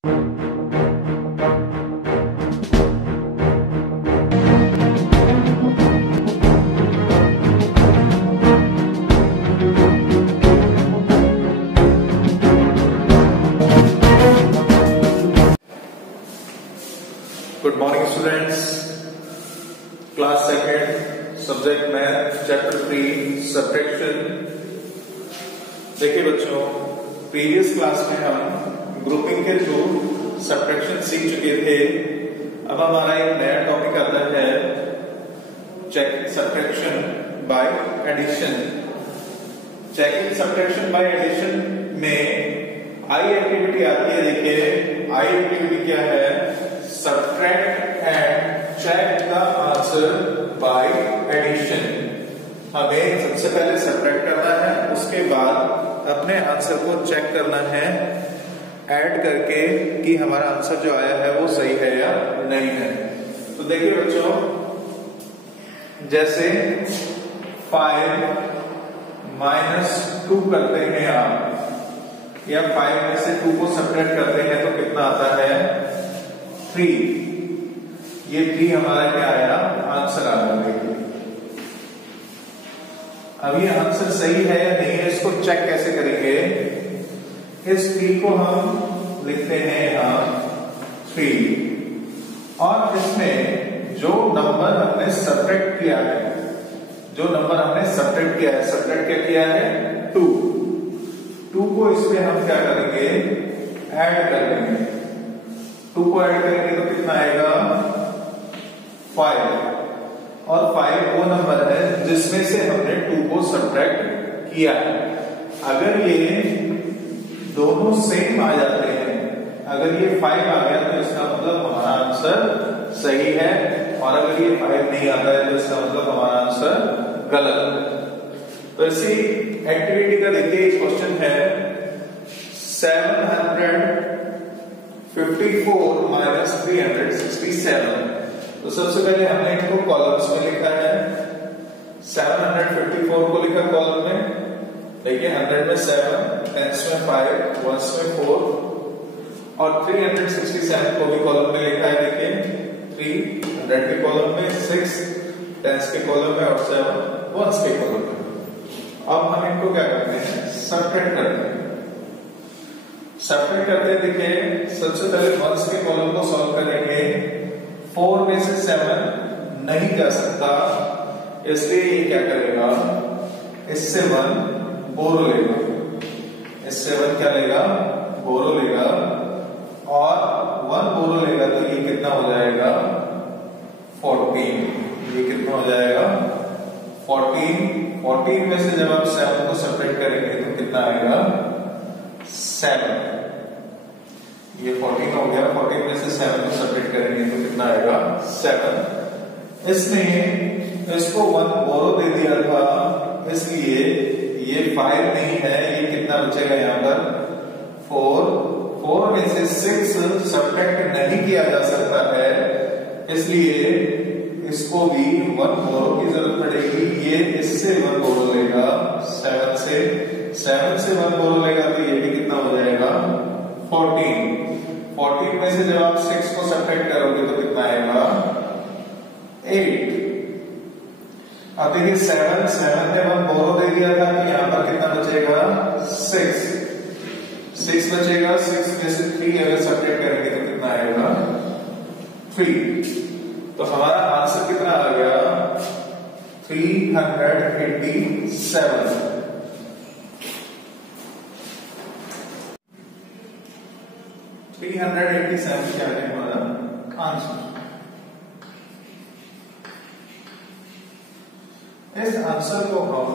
Good morning students, class second, subject math, chapter 3, subtraction. देखिए बच्चों, previous class में हम ग्रुपिंग के थ्रू सब्ट्रैक्शन सीख चुके थे। अब हमारा एक नया टॉपिक आता है check subtraction by addition. Checking subtraction by addition में आई एक्टिविटी आती है। देखिए आई एक्टिविटी क्या है? Subtract and check the answer by addition। हमें सबसे पहले सब्ट्रैक्ट करना है, उसके बाद अपने आंसर को चेक करना है ऐड करके कि हमारा आंसर जो आया है वो सही है या नहीं है। तो देखिए बच्चों, जैसे 5 - 2 करते हैं आप, या 5 में से 2 को सब्ट्रैक्ट करते हैं तो कितना आता है? 3। ये 3 हमारा क्या आया? आंसर आ गया। अब ये आंसर सही है या नहीं है, इसको चेक कैसे करेंगे? इस 3 को हम लिखते हैं यहां 3, और इसमें जो नंबर हमने सब्ट्रैक्ट किया है, सब्ट्रैक्ट क्या किया है? 2 को इसमें हम क्या करेंगे? ऐड कर देंगे। 2 को ऐड करेंगे तो कितना आएगा? 5। और 5 वो नंबर है जिसमें से हमने 2 को सब्ट्रैक्ट किया है। अगर ये दोनों सेम आ जाते हैं, अगर ये 5 आ गया तो इसका मतलब हमारा आंसर सही है, और अगर ये 5 नहीं आता है तो इसका मतलब हमारा आंसर गलत है। तो इसी एक्टिविटी का देखिए क्वेश्चन है 754 - 367। तो सबसे पहले हमने इनको कॉलम्स में लिखा है। 754 को लिखा कॉलम में, देखिए 100 में 7, 10 में 5, 1 में 4, और 367 को भी कॉलम में लिखा है। देखिए 3 100 के कॉलम में, 6 10 के कॉलम में, और 7 1s के कॉलम में। अब हम इनको क्या करते हैं? सब्ट्रैक्ट करते हैं। सब्ट्रैक्ट करते हैं। देखिए सबसे पहले 1s के कॉलम को सॉल्व करेंगे। 4 में से 7 नहीं जा सकता, इसलिए ये क्या करेगा? इससे 1 बोरो लेगा। इससे 1 क्या लेगा? बोरो लेगा, और 1 बोरो लेगा तो ये कितना हो जाएगा? 14। ये कितना हो जाएगा? 14 में से जब आप 7 को सब्ट्रैक्ट करेंगे तो कितना आएगा? 7। ये 14 हो गया। 14 में से 7 को सब्ट्रैक्ट करेंगे तो कितना आएगा? 7। इसने इसको 1 बोरो दे दिया था, इसलिए ये 5 नहीं है। ये कितना बचेगा यहाँ पर? 4 में से 6 सब्ट्रैक्ट नहीं किया जा सकता है, इसलिए इसको भी 1 बोरो की जरूरत पड़ेगी। ये इससे 1 बोरो लेगा, 7 से 1 बोरो लेगा तो ये भी कितना हो जाएगा? 14 में से जब आप 6 को सब्ट्रैक्ट करोगे तो कितना आएगा? 8। अब देखिए 7 ने 1 बोरो दे दिया था, तो यहाँ पर कितना बचेगा? 6 बचेगा। 6 में से 3 अगर सब्ट्रैक्ट करेंगे तो कितना आएगा? 3। तो हमारा आंसर कितना आ गया? 387। 387 क्या है हमारा आंसर। इस आंसर को हम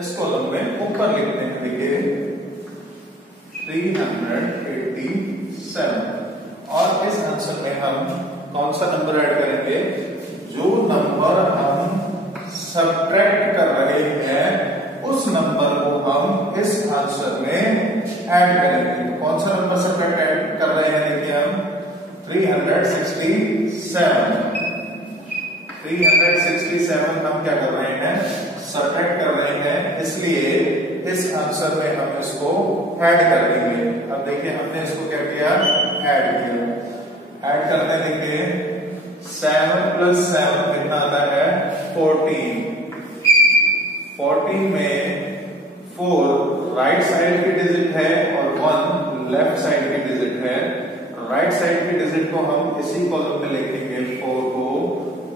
इस कॉलम में ऊपर लिखते हैं। देखिए 387, और इस आंसर में हम कौन सा नंबर ऐड करेंगे? जो नंबर हम सब्ट्रैक्ट कर रहे हैं उस नंबर को हम इस आंसर में ऐड करेंगे। तो कौन सा नंबर सब्ट्रैक्ट ऐड कर रहे हैं? देखिए हम 367 हम क्या कर रहे हैं? सब्ट्रैक्ट कर रहे हैं, इसलिए इस आंसर में हम इसको ऐड कर देंगे। अब देखिए हमने इसको क्या किया? प्लस 7 कितना आता है 14। 14 में 4 राइट साइड की डिजिट है और 1 लेफ्ट साइड की डिजिट है। राइट साइड की डिजिट को हम इसी कॉलम में लिखेंगे 4 को,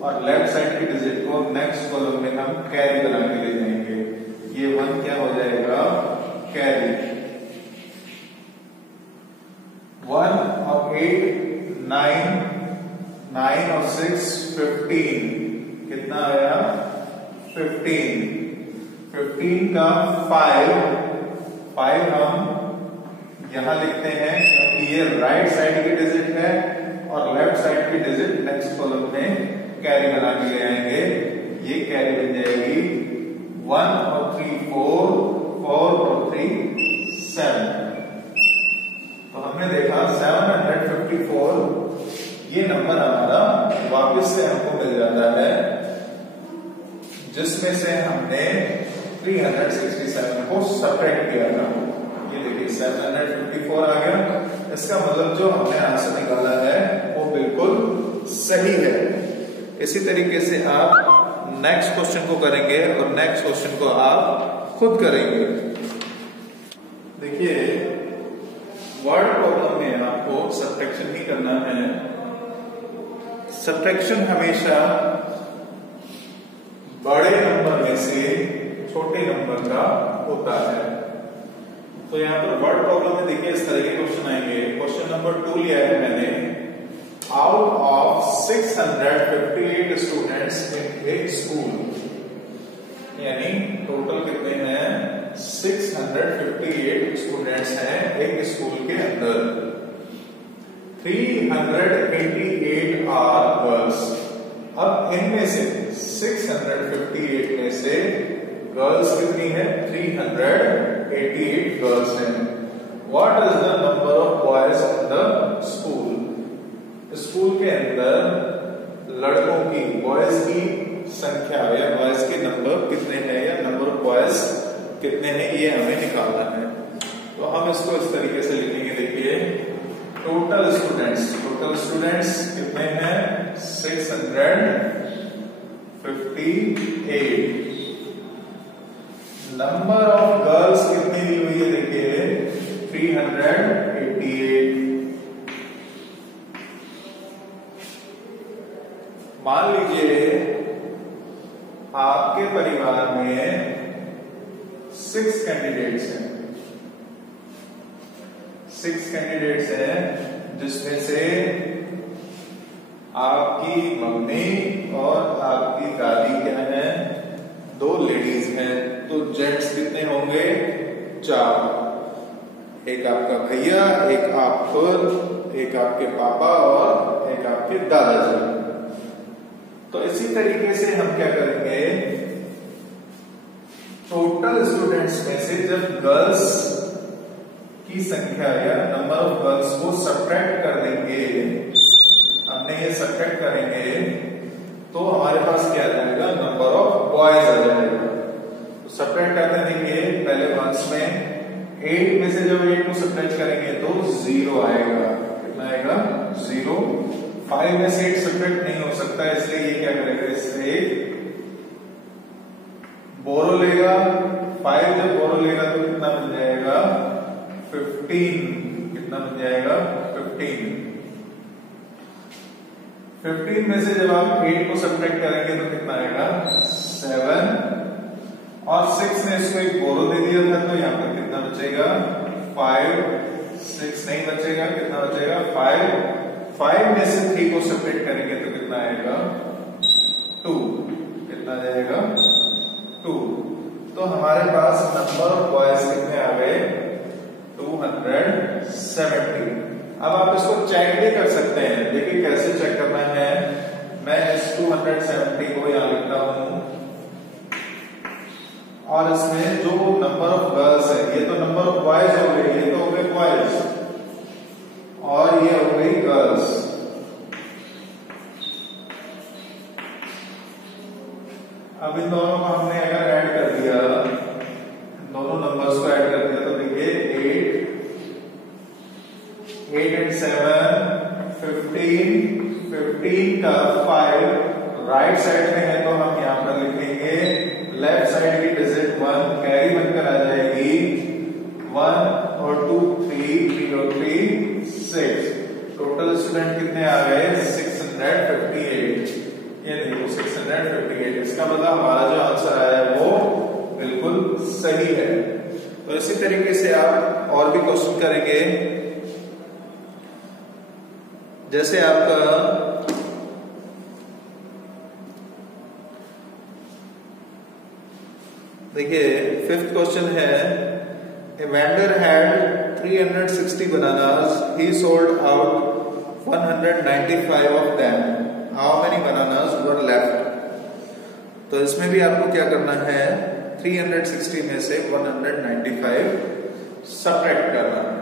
और लेफ्ट साइड की डिजिट को नेक्स्ट कॉलम में हम कैरी बना के ले जाएंगे। ये 1 क्या हो जाएगा कैरी। 1 और 8 9, 9 और 6 15 कितना आया 15। 15 का 5 हम यहां लिखते हैं क्योंकि ये राइट साइड की डिजिट है और लेफ्ट साइड की डिजिट नेक्स्ट कॉलम में कैरी बना के ले आएंगे। ये कैरी बन जाएगी 1 और 3 4, 4 और 3 7। तो हमने देखा 754 ये नंबर हमारा वापस से हमको मिल जाता है, जिसमें से हमने 367 को सब्ट्रैक्ट किया था। ये देखिए 754 आ गया। इसका मतलब जो हमने आंसर निकाला है वो बिल्कुल सही है। इसी तरीके से आप नेक्स्ट क्वेश्चन को करेंगे और नेक्स्ट क्वेश्चन को आप खुद करेंगे। देखिए वर्ड प्रॉब्लम में आपको सब्ट्रैक्शन ही करना है। सब्ट्रैक्शन हमेशा बड़े नंबर में से छोटे नंबर का होता है। तो यहाँ पर वर्ड प्रॉब्लम में देखिए इस तरह के क्वेश्चन आएंगे। क्वेश्चन नंबर 2 लिया है मैंने। Out of 658 students in A school, यानी टोटल कितने हैं 658 स्टूडेंट्स हैं एक स्कूल के अंदर। 388 आर गर्ल्स। अब इनमें से 658 में से गर्ल्स कितनी है 388 गर्ल्स हैं। What is the number of boys in the school. School के अंदर लड़कों की बॉयज की संख्या या बॉयज के नंबर कितने हैं या नंबर ऑफ बॉयज कितने हैं ये हमें निकालना है। तो हम इसको इस तरीके से लिखेंगे। देखिए टोटल स्टूडेंट्स कितने हैं 658। नंबर ऑफ गर्ल्स कितनी दी हुई है देखिए 388। मान लीजिए आपके परिवार में 6 कैंडिडेट्स हैं। 6 कैंडिडेट्स हैं जिसमें से आपकी मम्मी और आपकी दादी क्या है 2 लेडीज हैं। तो जेंट्स कितने होंगे 4। एक आपका भैया, एक आप खुद, एक आपके पापा और एक आपके दादाजी। तो इसी तरीके से हम क्या करेंगे टोटल स्टूडेंट्स में से जब गर्ल्स की संख्या या नंबर ऑफ गर्ल्स को सब्ट्रैक्ट कर देंगे, हमने ये सब्ट्रैक्ट करेंगे तो हमारे पास क्या आ जाएगा नंबर ऑफ बॉयज आ जाएगा। तो सब्ट्रैक्ट करते हैं देखिए पहले वंस में 8 में से जब 8 को सब्ट्रैक्ट करेंगे तो 0 आएगा। कितना आएगा 0। 5 में से 8 सब्ट्रैक्ट नहीं हो सकता इसलिए ये क्या करेगा इससे बोरो लेगा। 5 जब बोरो लेगा तो कितना बन जाएगा 15। कितना बन जाएगा 15। 15 में से जब आप 8 को सब्ट्रैक्ट करेंगे तो कितना आएगा 7। और 6 ने इसको एक बोरो दे दिया था तो यहाँ पर कितना बचेगा 5। 6 नहीं बचेगा, कितना बचेगा 5। 5 में से 3 को सब्ट्रैक्ट करेंगे तो कितना आएगा 2। कितना जाएगा 2। तो हमारे पास नंबर ऑफ बॉयज कितने आ गए 270। अब आप इसको चेक भी कर सकते हैं। देखिए कैसे चेक करना है। मैं इस 270 को यहां लिखता हूं और इसमें जो नंबर ऑफ गर्ल्स है ये तो नंबर ऑफ बॉयज हो गए, ये तो हो गए बॉयज और ये हो गई गर्ल्स। अब इन दोनों को हमने अगर ऐड कर दिया, दोनों नंबर्स को ऐड कर दिया तो देखिए 8 and 7 15 का 5 राइट साइड में है तो हम यहाँ पर लिखेंगे लेफ्ट साइड की डिजिट 1 कैरी बनकर आ जाएगी 1 और 2 3 और 3 6। टोटल स्टूडेंट कितने आ गए 658। ये देखो 658। इसका मतलब हमारा जो आंसर आया है वो बिल्कुल सही है। तो इसी तरीके से आप और भी क्वेश्चन करेंगे। जैसे आपका देखिए 5th क्वेश्चन है a vendor had 360 bananas he sold out 195 of them how many bananas were left. तो इसमें भी आपको क्या करना है 360 में से 195 सब्ट्रैक्ट करना है।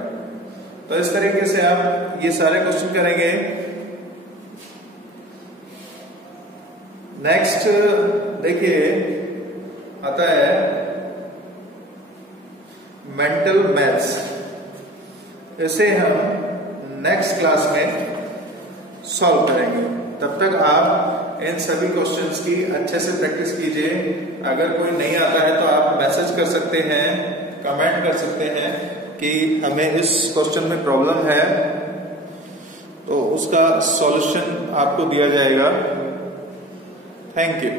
तो इस तरीके से आप ये सारे क्वेश्चन करेंगे। नेक्स्ट देखिए आता है मेंटल मैथ्स। इसे हम नेक्स्ट क्लास में सॉल्व करेंगे। तब तक आप इन सभी क्वेश्चंस की अच्छे से प्रैक्टिस कीजिए। अगर कोई नहीं आता है तो आप मैसेज कर सकते हैं, कमेंट कर सकते हैं कि हमें इस क्वेश्चन में प्रॉब्लम है, तो उसका सॉल्यूशन आपको दिया जाएगा। Thank you.